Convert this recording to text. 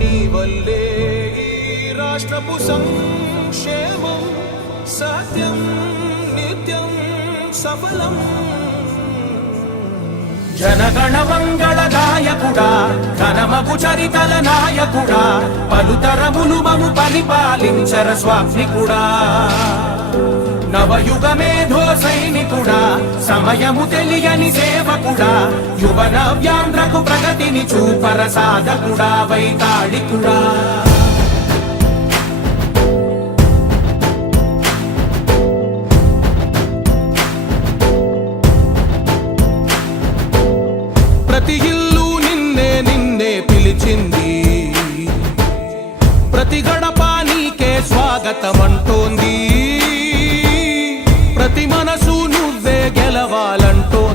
నీ వల్లే ఈ రాష్ట్రపు సంక్షేమం సత్యం నిత్యం సఫలం. జనగణ మంగళదాయకుడా ఘనమగు చరితల నాయకుడా పలుతరములు మము పరిపాలించర స్వామికుడా. నవయుగ మేధో సైనికుడా సమయము తెలియని సేవకుడా యువన వ్యాంధ్రకు ప్రగతిని చూపర సాధకుడా వైతాళికుడా. ప్రతి ఇల్లు నిన్నే నిన్నే పిలిచింది, ప్రతి గడప నీకే స్వాగతమంటోంది, ప్రతి మనసు నువ్వే గెలవాలంటోంది.